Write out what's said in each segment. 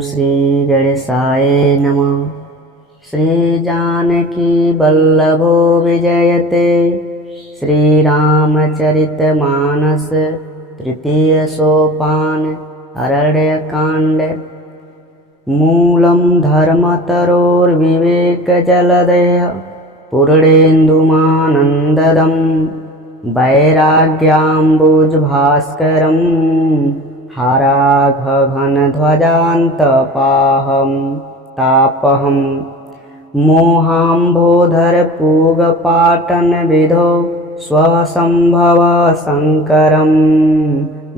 श्री गणेशाय नमः। श्री जानकी वल्लभो विजयते श्रीरामचरितमानस तृतीय सोपान अरण्यकांड। मूलं धर्मतरोर्विवेकजलधयः पूर्णेन्दुमानन्ददं वैराग्याम्बुजभास्करं हाराघघनध्वजान्तपाहं तापहं मोहाम्बोधरपूगपाटनविधौ स्वसम्भव शङ्करं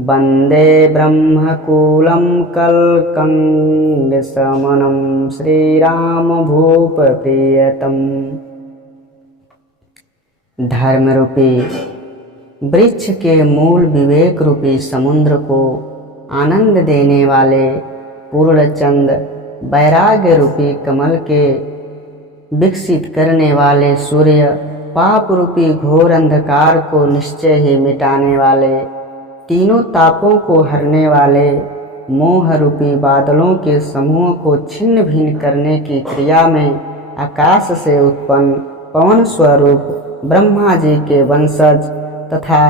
वन्दे ब्रह्मकूलं कल्कण्डशमनं श्रीरामभूपप्रियतम्। धर्म रूपी वृक्ष के मूल विवेक रूपी समुद्र को आनंद देने वाले पूर्णचंद वैराग्य रूपी कमल के विकसित करने वाले सूर्य पाप रूपी घोर अंधकार को निश्चय ही मिटाने वाले तीनों तापों को हरने वाले मोह रूपी बादलों के समूह को छिन्न भिन्न करने की क्रिया में आकाश से उत्पन्न पवन स्वरूप ब्रह्मा जी के वंशज तथा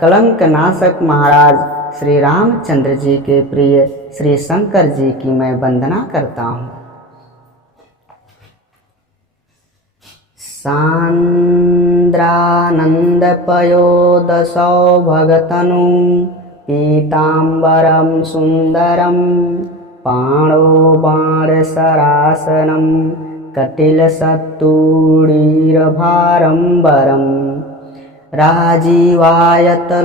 कलंक नाशक महाराज श्री रामचंद्र जी के प्रिय श्री शंकर जी की मैं वंदना करता हूँ। सांद्रानंदपयोदशौ भगतनु पीताम्बरं सुंदरं पाणो बाणसरासनं कटिलसत्तूणीरभारंबरं राजीवायतलोचनं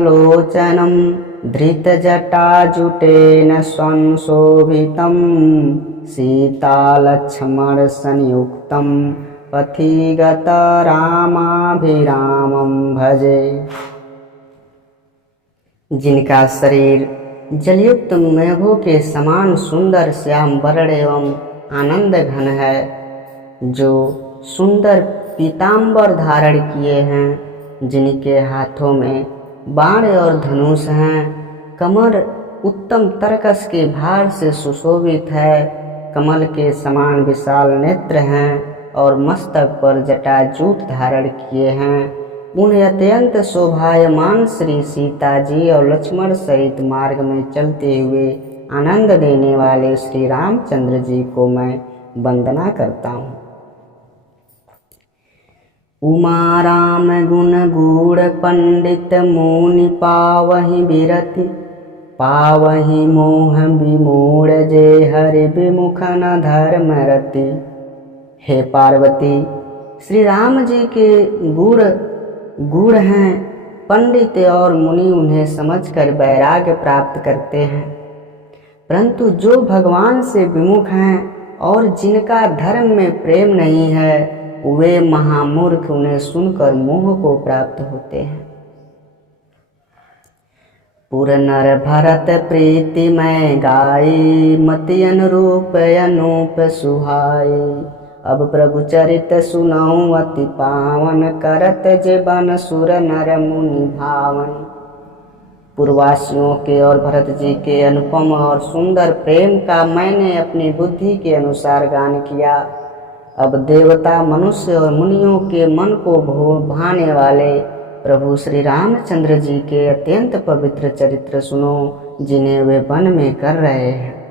धृतजटाजुटेन संशोभितं सीतालक्ष्मणसंयुक्तं पथिगत रामाभिरामं भजे। जिनका शरीर जलयुक्त मेघों के समान सुंदर श्याम वर्ण एवं आनंद घन है, जो सुंदर पीताम्बर धारण किए हैं, जिनके हाथों में बाण और धनुष हैं, कमर उत्तम तरकस के भार से सुशोभित है, कमल के समान विशाल नेत्र हैं और मस्तक पर जटाजूट धारण किए हैं, उन्हें अत्यंत शोभायमान श्री सीता जी और लक्ष्मण सहित मार्ग में चलते हुए आनंद देने वाले श्री रामचंद्र जी को मैं वंदना करता हूँ। उमा राम गुण गूढ़ पंडित मुनि पावहि बिरति पावहि मोह विमूढ़ जे हरि विमुख न धर्म रति। हे पार्वती, श्री राम जी के गूढ़ हैं, पंडित और मुनि उन्हें समझकर वैराग्य प्राप्त करते हैं, परंतु जो भगवान से विमुख हैं और जिनका धर्म में प्रेम नहीं है, वे महामूर्ख उन्हें सुनकर मोह को प्राप्त होते हैं। पुर नर भरत प्रीति में गाई मति अनुरूप अनूप सुहाई। अब प्रभु चरित सुनाऊं अति पावन करत जीवन सुर नर मुनि भावन। पूर्ववासियों के और भरत जी के अनुपम और सुंदर प्रेम का मैंने अपनी बुद्धि के अनुसार गान किया। अब देवता मनुष्य और मुनियों के मन को भाने वाले प्रभु श्री रामचंद्र जी के अत्यंत पवित्र चरित्र सुनो, जिन्हें वे वन में कर रहे हैं।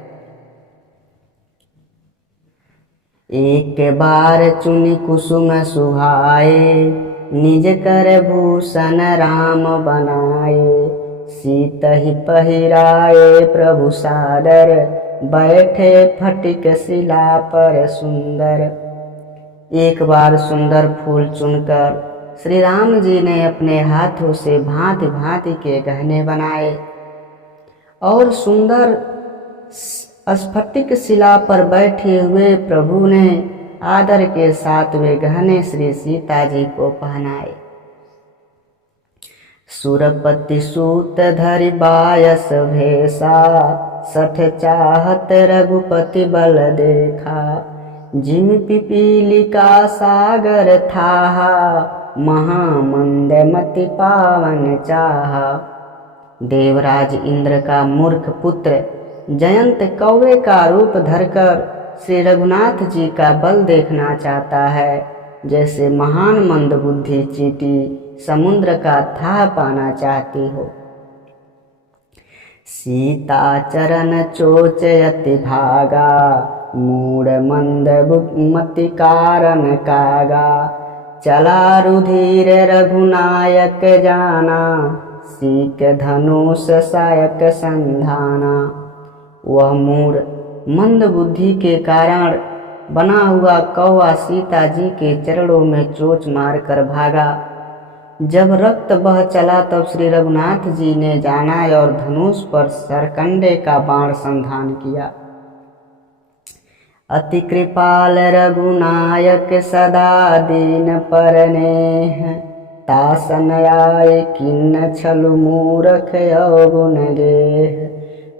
एक बार चुनि कुसुम सुहाए, निज कर भूषण राम बनाए। सीत ही पहिराए प्रभु सादर, बैठे फटिक शिला पर सुंदर। एक बार सुंदर फूल चुनकर श्री राम जी ने अपने हाथों से भांति भांति के गहने बनाए और सुंदर स्फटिक शिला पर बैठे हुए प्रभु ने आदर के साथ वे गहने श्री सीता जी को पहनाए। सुरपति सूत धरि बायस भेषा, सठ चाहत रघुपति बल देखा। जिम पिपीलिका सागर थाहा, महामंद मति पावन चाहा। देवराज इंद्र का मूर्ख पुत्र जयंत कौवे का रूप धरकर श्री रघुनाथ जी का बल देखना चाहता है, जैसे महान मंदबुद्धि चींटी समुद्र का थाह पाना चाहती हो। सीता चरण चोचयति भागा, मूढ़ मंद मति कारण कागा। चला रुधिर रघुनायक जाना, सीक धनुष सायक संधाना। वह मूढ़ मंद बुद्धि के कारण बना हुआ कौवा सीता जी के चरणों में चोंच मारकर भागा। जब रक्त बह चला तब श्री रघुनाथ जी ने जाना और धनुष पर सरकंडे का बाण संधान किया। अति कृपाल रघुनायक सदा दीन पर नेह, तासन आए किन्न छलु मूरख अवगुण गेह।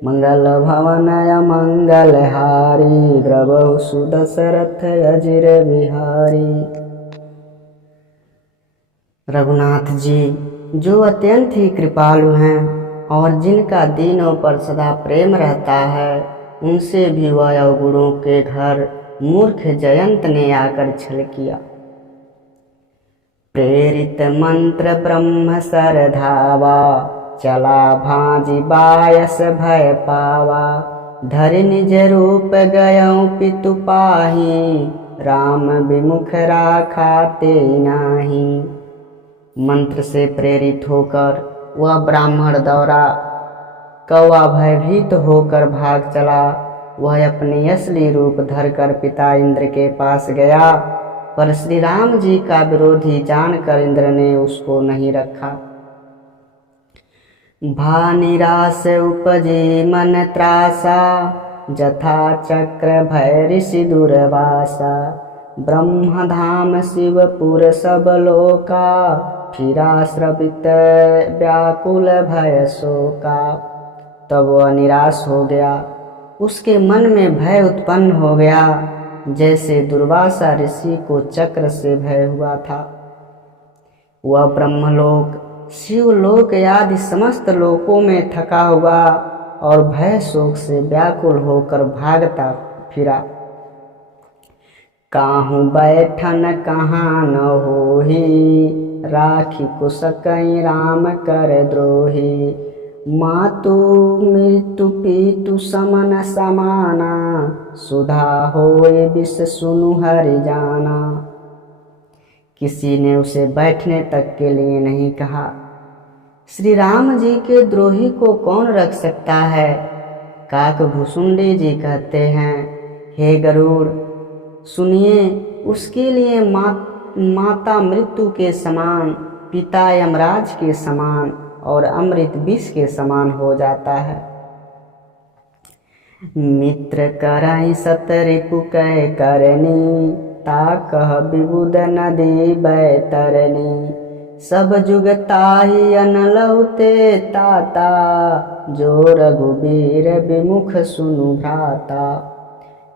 मंगल भवन मंगल हारी, द्रवहु सुदशरथ अजिर बिहारी। रघुनाथ जी जो अत्यंत ही कृपालु हैं और जिनका दीनों पर सदा प्रेम रहता है, उनसे भी वह अवगुणों के घर मूर्ख जयंत ने आकर छल किया। प्रेरित मंत्र ब्रह्म सर धावा, चला भांजी बायस भय पावा। धरि निज रूप गयौ पितु पाही, राम विमुख राखा ते नाही। मंत्र से प्रेरित होकर वह ब्राह्मण दौड़ा, कौवा भयभीत होकर भाग चला। वह अपने असली रूप धरकर पिता इंद्र के पास गया, पर श्री राम जी का विरोधी जानकर इंद्र ने उसको नहीं रखा। भा निराश उपजे मन त्रासा, जथा चक्र भय ऋषि दुर्वासा। ब्रह्म धाम शिवपुर सब लोका, फिरा श्रवित व्याकुल भय शोका। तब वह निराश हो गया, उसके मन में भय उत्पन्न हो गया, जैसे दुर्वासा ऋषि को चक्र से भय हुआ था। वह ब्रह्मलोक शिवलोक आदि समस्त लोकों में थका हुआ और भय शोक से व्याकुल होकर भागता फिरा। काहू बैठन कहाँ न होही, राखी कुसकई राम कर द्रोही। मातु मृत्यु पीतु समन समाना, सुधा होए विष सुनु हरि जाना। किसी ने उसे बैठने तक के लिए नहीं कहा। श्री राम जी के द्रोही को कौन रख सकता है। काकभूषुंडी जी कहते हैं, हे गरुड़ सुनिए, उसके लिए माता मृत्यु के समान, पिता यमराज के समान और अमृत विष के समान हो जाता है। मित्र कराई सत रिपु कै करनी, ताकह विबुध नदी बैतरनी। सब जुग ताहि अनलहुते ताता, जो रघुबीर विमुख सुनु भ्राता।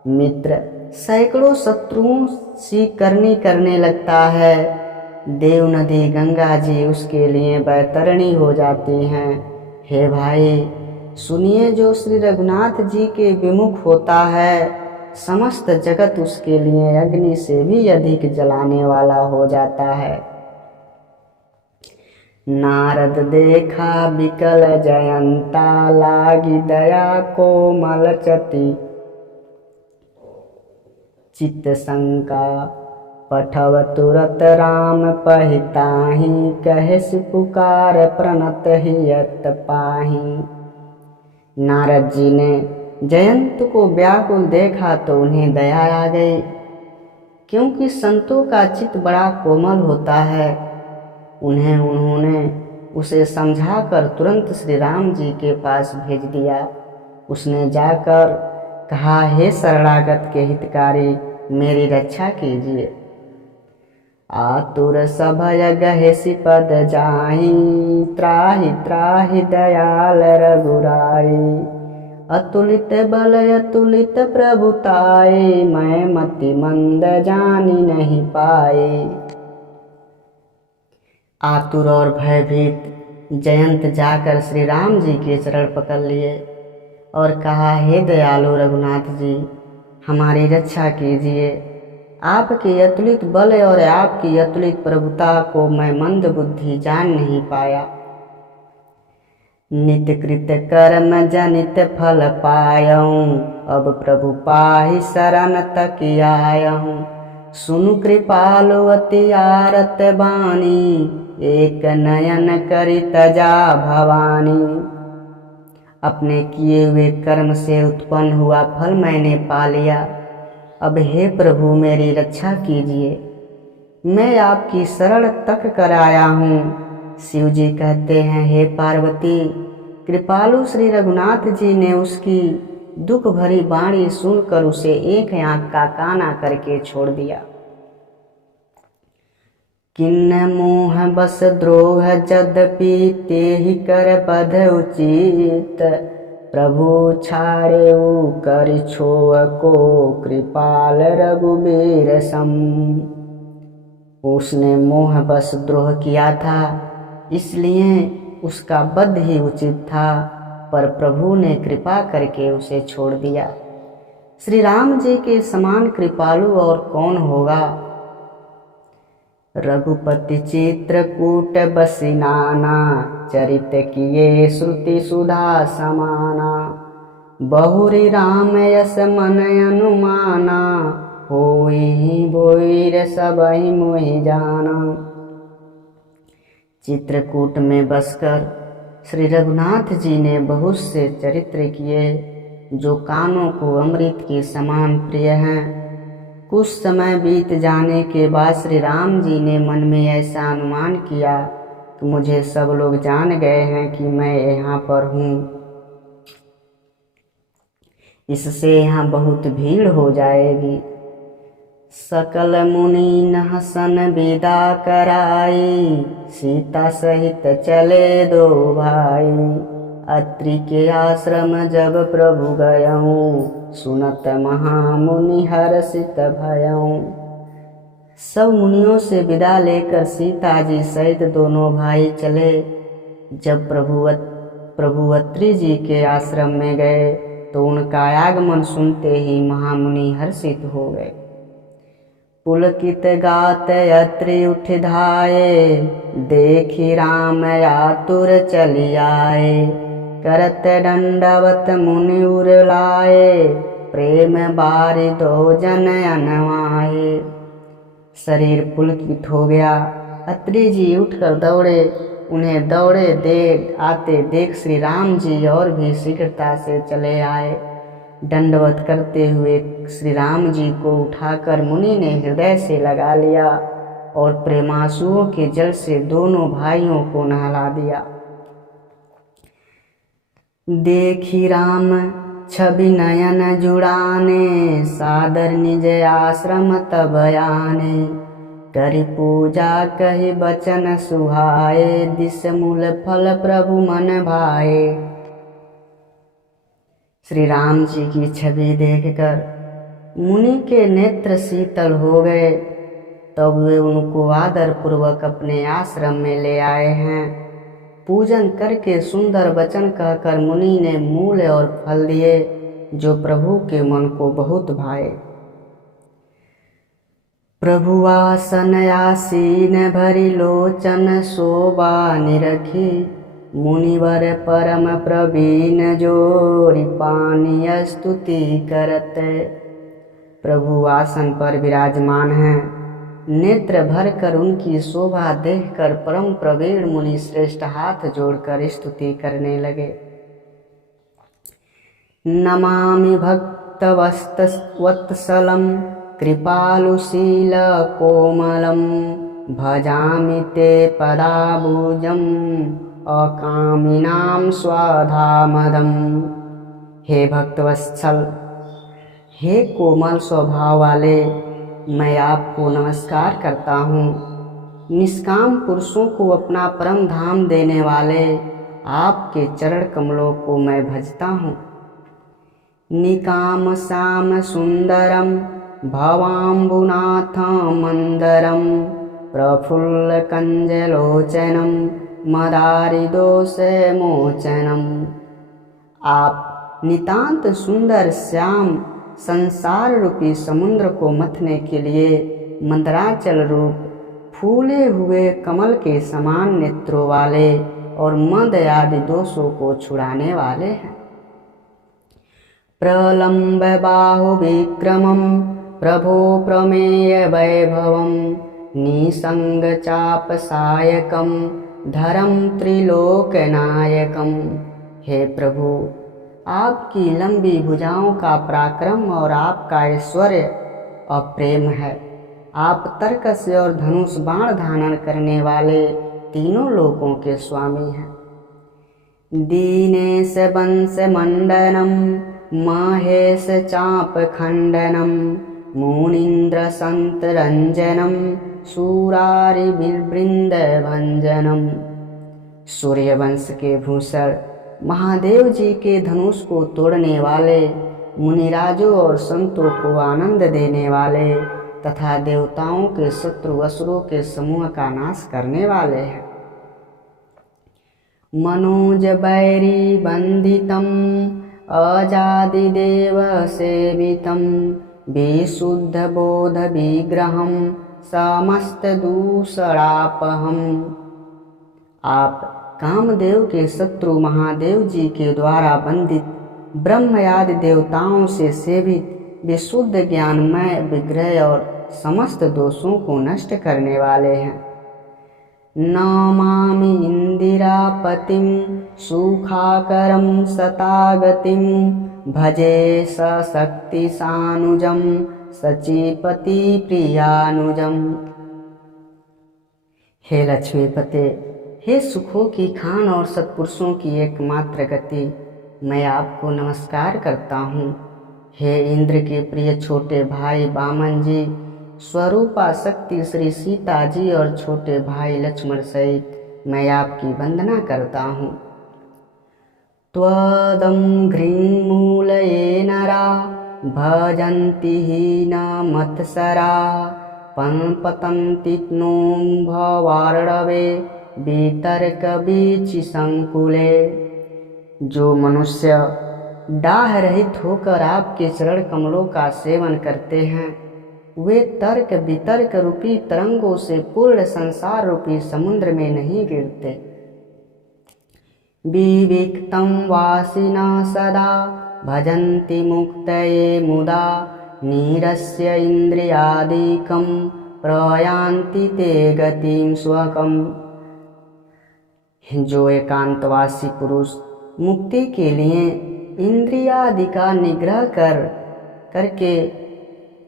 मित्र सैकड़ों शत्रुओं सी करनी करने लगता है। देव नदी गंगा जी उसके लिए बैतरणी हो जाती हैं। हे भाई सुनिए, जो श्री रघुनाथ जी के विमुख होता है, समस्त जगत उसके लिए अग्नि से भी अधिक जलाने वाला हो जाता है। नारद देखा बिकल जयंता, लागी दया कोमल चति चित्त शंका। पठव तुरत राम पहिताहि, कहेस पुकार प्रणत हियत पाहि। नारद जी ने जयंत को व्याकुल देखा तो उन्हें दया आ गई, क्योंकि संतों का चित्त बड़ा कोमल होता है। उन्होंने उसे समझाकर तुरंत श्री राम जी के पास भेज दिया। उसने जाकर कहा, हे शरणागत के हितकारी, मेरी रक्षा कीजिए। आतुर सभय गहेसी पद जाहि, त्राहि त्राहि दयाल रघुराई। अतुलित बल अतुलित प्रभुताई, मैं मति मंद जानी नहीं पाए। आतुर और भयभीत जयंत जाकर श्री राम जी के चरण पकड़ लिए और कहा, हे दयालु रघुनाथ जी, हमारी रक्षा कीजिए। आपके अतुलित बल और आपकी अतुलित प्रभुता को मैं मंद बुद्धि जान नहीं पाया। नित्य कृत कर्म जनित फल पायऊं, अब प्रभु पाहि शरण तक आयऊं। सुनु कृपालु अति आरत बानी, एक नयन करि तजा भवानी। अपने किए हुए कर्म से उत्पन्न हुआ फल मैंने पा लिया। अब हे प्रभु मेरी रक्षा कीजिए, मैं आपकी शरण तक कर आया हूँ। शिव जी कहते हैं, हे पार्वती, कृपालु श्री रघुनाथ जी ने उसकी दुख भरी वाणी सुनकर उसे एक आंख का काना करके छोड़ दिया। किन्न मोह बस द्रोह जदपि तेहि कर बध उचित, प्रभु छाड़ेउ कर छोह को कृपाल रघुबीर सम। उसने मोह बस द्रोह किया था, इसलिए उसका वध ही उचित था, पर प्रभु ने कृपा करके उसे छोड़ दिया। श्री राम जी के समान कृपालु और कौन होगा। रघुपति चित्रकूट बसी नाना, चरित किए श्रुति सुधा समाना। बहुरी राम यस मन अनुमाना, होई बोईर सबहि मोहि जाना। चित्रकूट में बसकर श्री रघुनाथ जी ने बहुत से चरित्र किए जो कानों को अमृत के समान प्रिय हैं। कुछ समय बीत जाने के बाद श्री राम जी ने मन में ऐसा अनुमान किया कि मुझे सब लोग जान गए हैं कि मैं यहाँ पर हूँ, इससे यहाँ बहुत भीड़ हो जाएगी। सकल मुनि नहसन विदा कराई, सीता सहित चले दो भाई। अत्रि के आश्रम जब प्रभु गयऊं, सुनत महामुनि हर्षित भयऊं। सब मुनियों से विदा लेकर सीता जी सहित दोनों भाई चले। जब प्रभु अत्रि जी के आश्रम में गए तो उनका आगमन सुनते ही महामुनि हर्षित हो गए। पुलकित गात अत्रि उठ धाये, देखी राम आतुर चली आए। करत दंडवत मुनि उर लाए, प्रेम बारि दो जन अनवाए। शरीर पुलकित हो गया। अत्रि जी उठकर दौड़े। उन्हें दौड़े आते देख श्री राम जी और भी शीघ्रता से चले आए। दंडवत करते हुए श्री राम जी को उठाकर मुनि ने हृदय से लगा लिया और प्रेमांसुओं के जल से दोनों भाइयों को नहला दिया। देखी राम छवि नयन जुड़ाने, सादर निज आश्रम तब आने। करि पूजा कहि बचन सुहाए, दिस मूल फल प्रभु मन भाए। श्री राम जी की छवि देखकर मुनि के नेत्र शीतल हो गए। तब वे उनको आदर पूर्वक अपने आश्रम में ले आए हैं। पूजन करके सुंदर वचन कहकर मुनि ने मूल और फल दिए जो प्रभु के मन को बहुत भाए। प्रभु आसन आसीन भरी लोचन, शोभा निरखी। मुनिवर परम प्रवीण जोरि पानी स्तुति करत। प्रभु आसन पर विराजमान हैं। नेत्र भर कर उनकी शोभा देखकर परम प्रवीण मुनि श्रेष्ठ हाथ जोड़कर स्तुति करने लगे। नमामि भक्त वत्सलम, कृपालुशील कोमलम। भजामि ते पदाबुजम, अकामिनाम स्वाधामदम। हे भक्तवत्सल, हे कोमल स्वभाव वाले, मैं आपको नमस्कार करता हूँ। निष्काम पुरुषों को अपना परम धाम देने वाले आपके चरण कमलों को मैं भजता हूँ। निकाम श्याम सुंदरम, भवाम्बुनाथ मंदरम। प्रफुल्ल कंजलोचनम, मदारि दोष मोचनम। आप नितांत सुंदर श्याम संसार रूपी समुद्र को मथने के लिए मंदराचल रूप फूले हुए कमल के समान नेत्रों वाले और मद आदि दोषों को छुड़ाने वाले हैं। प्रलम्ब बाहु विक्रमं प्रभो प्रमेय वैभवं निसंग चाप सायकम धरम त्रिलोकनायकम। हे प्रभु, आपकी लंबी भुजाओं का पराक्रम और आपका ऐश्वर्य अप्रेम है। आप तर्कस और धनुष बाण धारण करने वाले तीनों लोकों के स्वामी हैं। दीनेश वंश मंडनम महेश चाप खंडनम मुनीन्द्र संत रंजनम सूरारि वृंद भंजनम। सूर्यवंश के भूषण महादेव जी के धनुष को तोड़ने वाले, मुनिराजों और संतों को आनंद देने वाले तथा देवताओं के शत्रु असुरों के समूह का नाश करने वाले हैं। मनोज बैरी वंदितम अजादिदेव सेवितम विशुद्ध बोध विग्रहम समस्त दूषणापहम। आप कामदेव के शत्रु महादेव जी के द्वारा वंदित ब्रह्म आदि देवताओं से सेवित विशुद्ध ज्ञानमय विग्रह और समस्त दोषों को नष्ट करने वाले हैं। नमामि इंदिरापतिं सुखाकरं सतागतिं भजे सशक्ति सानुजं सचीपति प्रियानुजं। हे लक्ष्मीपते, हे सुखों की खान और सत्पुरुषों की एकमात्र गति, मैं आपको नमस्कार करता हूँ। हे इंद्र के प्रिय छोटे भाई वामन जी, स्वरूपा शक्ति श्री सीता जी और छोटे भाई लक्ष्मण सहित मैं आपकी वंदना करता हूँ। त्वदं घ्रीं मूलये नरा भजन्ति हीन मत्सरा पतन्ति नों भवार्णवे वितर्क बीचि संकुले। जो मनुष्य डाह रहित होकर आपके चरण कमलों का सेवन करते हैं, वे तर्क वितर्क रूपी तरंगों से पूर्ण संसार रूपी समुद्र में नहीं गिरते। विविक्तं वासिना सदा भजन्ति मुक्तये मुदा नीरस्य इंद्रियादिकं प्रयान्ति ते गतिं स्वकम्। जो एकांतवासी पुरुष मुक्ति के लिए इंद्रियादि का निग्रह करके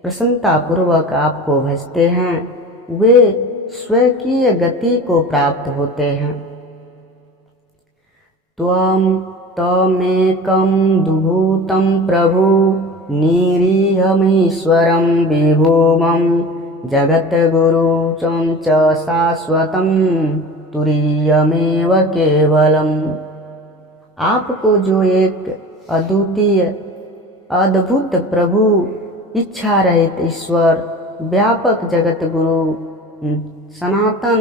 प्रसन्नता पूर्वक आपको भजते हैं, वे स्वकीय गति को प्राप्त होते हैं। त्वं तमेकं दुभूतं प्रभु निरीहमीश्वरं विभुमं जगद्गुरु च शाश्वतं तुरीयमेव केवलम्। आपको जो एक अद्वितीय अद्भुत प्रभु, इच्छा रहित ईश्वर, व्यापक जगत गुरु, सनातन,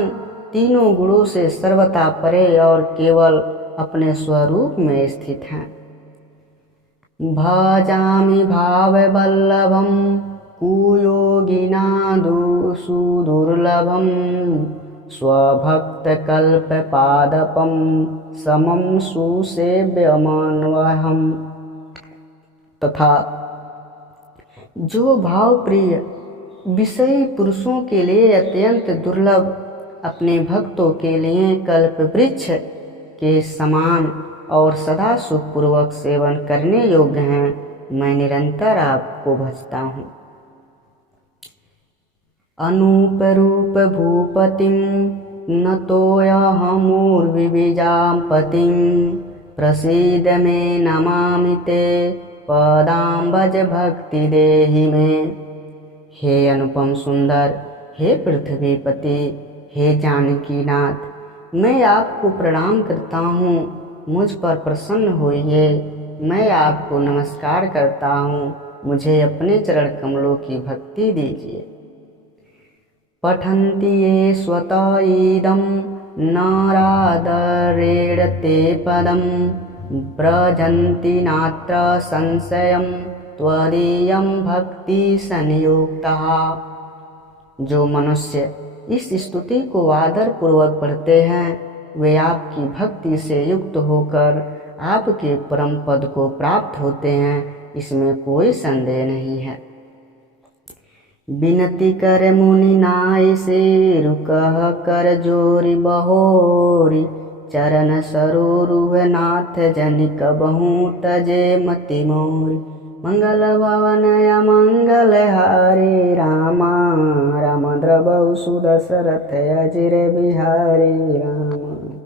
तीनों गुणों से सर्वथा परे और केवल अपने स्वरूप में स्थित हैं। भजामि भाववल्लभं कुयोगिना सुदुर्लभं स्वभक्तकल्पपादपं समं सुसेव्यमन्वहम्। तथा जो भाव प्रिय विषयी पुरुषों के लिए अत्यंत दुर्लभ, अपने भक्तों के लिए कल्प वृक्ष के समान और सदा सुखपूर्वक सेवन करने योग्य हैं, मैं निरंतर आपको भजता हूँ। अनूप रूप भूपतिं नतोऽहमुर्विविजां पतिं प्रसीद मे नमामि ते पदाम्बज भक्ति देहि में। हे अनुपम सुंदर, हे पृथ्वीपति, हे जानकीनाथ, मैं आपको प्रणाम करता हूँ, मुझ पर प्रसन्न होइए। मैं आपको नमस्कार करता हूँ, मुझे अपने चरण कमलों की भक्ति दीजिए। पठन्ति ये स्वतः इदं नारादरेण ते पदं व्रजन्ति नात्र संशयं त्वदीयं भक्ति संयुक्तः। जो मनुष्य इस स्तुति को आदर पूर्वक पढ़ते हैं वे आपकी भक्ति से युक्त होकर आपके परम पद को प्राप्त होते हैं, इसमें कोई संदेह नहीं है। बिनती कर मुनि नाय सिर कह कर जोरी बहोरी, चरण सरोरुह नाथ जनिक बहु तजे मति मोरी। मंगल भवन मंगल हरे रामा, राम द्रबहु सुदशरथ अजिर बिहारी राम।